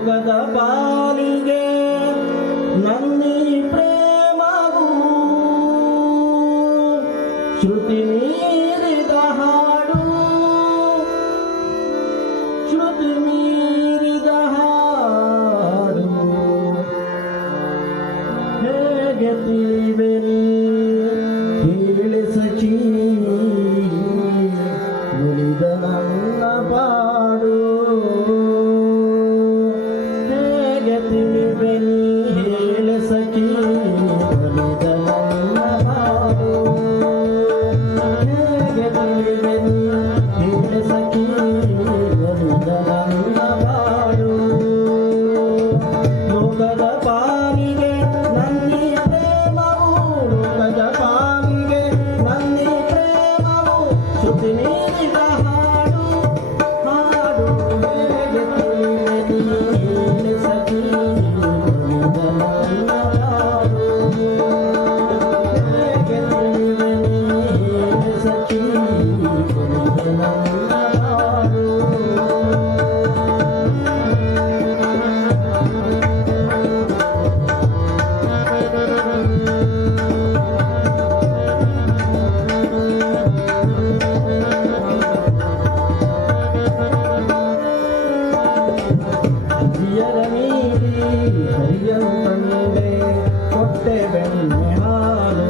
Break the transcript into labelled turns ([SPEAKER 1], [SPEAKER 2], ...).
[SPEAKER 1] ಲೋಕದ ಪಾಲಿಗೆ ನನ್ನಿ ಪ್ರೇಮವು. ಶ್ರುತಿ ಮೀರಿದ ಹಾಡು ಶ್ರುತಿ ನೀ Denise. ಹರಿಯನು ತಂದೆ ಕೊಟ್ಟೆ ಬೆನ್ನಿಹಾರು